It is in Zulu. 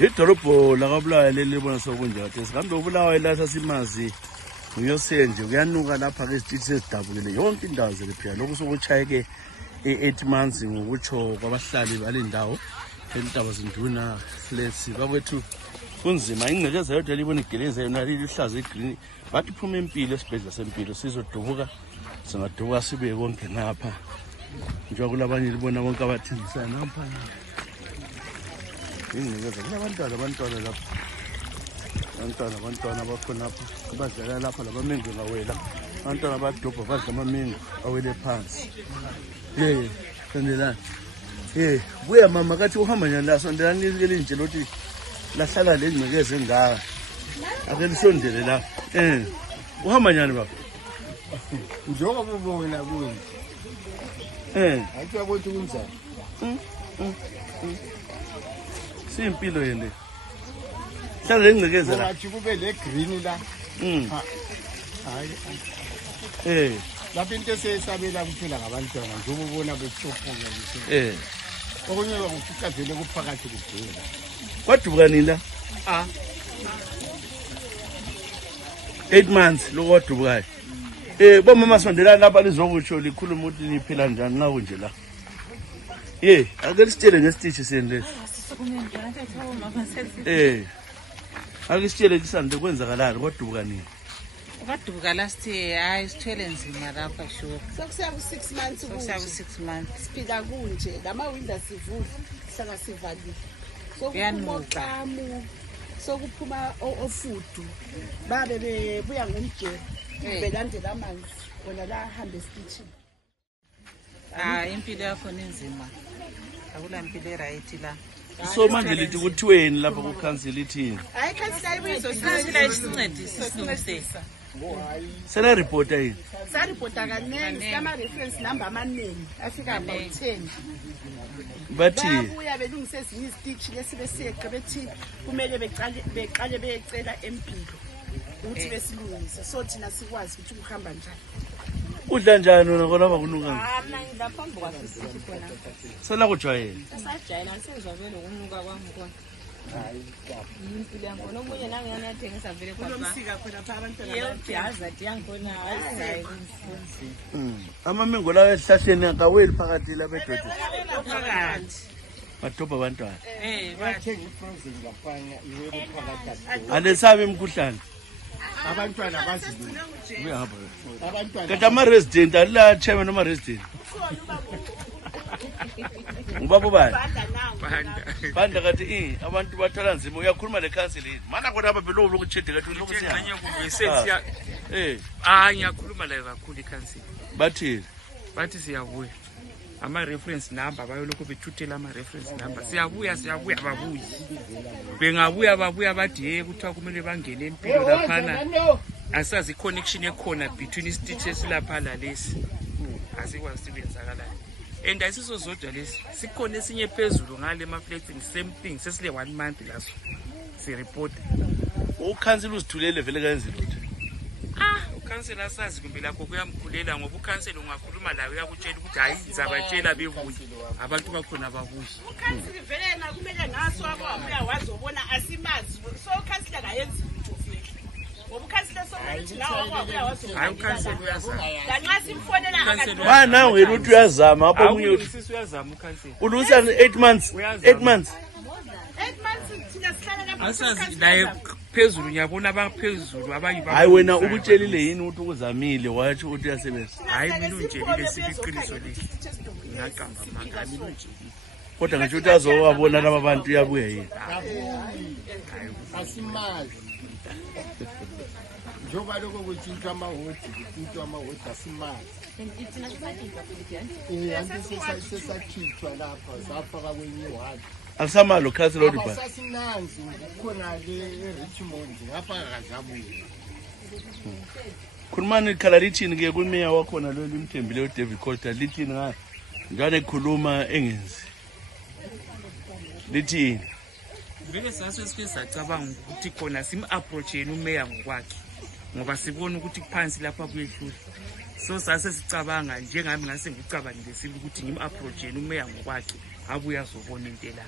Lidolobho lakabulawayo leli libona sokunjani sihambe ubulawayo la sasimazi uyosenje kuyanuka lapha ke isitithi sesidabukile yonke indawo zelephya lokho sokuchayeke 8 months ngokutsho kwabahlali balendawo entaba zinduna flats bakwethu kunzima ingcekeza yodwa libona igeleza yona lihlaza igreen bathi phuma impilo esibhedlela sempilo sizodubuka singadubuka sibe konke ngapha njengoba kulabanye libona bonke abathengisayo ngapha ingcekeza kulabantwana lapha abantwana bakhona lapha abadlala lapha labamengo ngawela abantwana badobha badla amamengo awele phansi sondelani buya mama kathi uhamba njani la sondelani linje lothi lahlala lengcekeze ngaka ake lisondele la uhamba njani baba njengoba ubona kunje athi ukuthi kunjani simpilo yende hlala lengcekeze la athi kube le green la hayi lapho into esesabela kuphela ngabantwana njengoba ubona bechophunga nje okunye bakucacele kuphakathi kugcina kwadubuka nini la 8 months lokwadubukayo bomama sondelani lapha lizokutsho likhuluma ukuthi niphila njani na kunje la ake lisitshele ngesitishi seni lesi ake sitshele kisande kwenzakalani kwadubuka nini Kwadubuka last year hayi sithwele nzima lapha sure. Sokusiyaku 6 months ukuthi. Sokusiyaku 6 months. Siphila kunje lama windows sivula hlaka sivalile. Kuyanuka. Sokuphuma ofudu babe bebuya ngomjelo belandela amanzi wona la hambe stitching. Impilo yakho nenzima. Akula impilo eright la. So manje lithi kuthiweni lapha ku council ithini Hayi council ibizo sincedisa. Sena reporter yini Saripota kaningi sama reference number amaningi afika about 10 bathi babuya belungise ezinye izititshi lesibe siyeqe bethi kumele beqale beyecela empilo ukuthi besilungise so thina sikwazi ukuthi kuhamba njani udla njani wona khona bakunuka mina ngilaphambi kwasisithi khona sela kujwayela asajayela sezwabele ukunuka kwami khona impilo yangu nomunye nangiyana yathengisa vele kunomsika khona pha abantwana bayaza diyankhona hayi amamengo lawo esihlahleni akaweli phakathi labedoda Phakathi. badobha abantwana bathenga ifrozen ngapanya iwele phakathi alesabe imkhuhlane abantwana bazile uyahamba abantwana kanti ama-resident alila chairman ama-resident ngubaba ubani banda kathi abantu bathola nzima uyakhuluma le-council yini mana kona apha beloku lokutshede kathi ngiyakhuluma layo kakhulu ikhansili bathini bathi siyabuya ama-reference number bayolokhu bethuthela ama-reference number siyabuya babuyi bengabuya babuya bathi kuthiwa kumele bangene empilo laphana asazi i-connection ekhona between isitithi esilapha lalesi asikwazi sibenzakalayo and ayisiso zodwa lesi sikhona esinye phezulu ngale ema-flatini same thing sesile 1 month laso sirepota ukhansila uzithulele vele kayenzi lutho ukhansela asazi kumbe lakho kuyamkhulela ngoba ukhansela ungakhuluma layo uyakutshela ukuthi hayi ngizabatshela bebuye abantu bakhona babuye ukhansila vele yena kumele ngaso ababuya wazobona asimazi so ukhansila kayenzi lutho vele ngoba ukhansila sokuthi nawo ababuya wazobona hayi ukhansela uyazama lanxa simfonela mana wena uthi uyazama apho omunye awusisi uyazama ukhansela ulusa 8 months 8 months 8 months thina sihlala lapha asazi naye phezulu ngiyabona abaphezulu abanye hayi wena ukutshelile yini ukuthi ukuzamile watsho ukuthi uyasebenza hayi mina untshelile sibiqiniso leli ngiyaqamba amanga mina untshelile kodwa ngisho ukuthi azowabona laba bantu uyabuya yini asimazi njengoba lokho kuthintwa amahodi asimazi antisesakhithwa lapha safaka kwenye wadi alisamalo council odi ba asasinanzi kukhona le eRichmond ngapha kazabuya khulumani ikhala lithini ke kumeya wakhona lo limthembile uDavid Costa lithini ngayo njalo ekhuluma engenzi lithini vele sasesike sacabanga ukuthi khona sim-approach yena umeya ngokwakhe ngoba sibona ukuthi phansi lapha kuyehlula so sasesicabanga njengami ngase ngicabangile sile ukuthi ngim-approach yena umeya ngokwakhe abuye azobona into la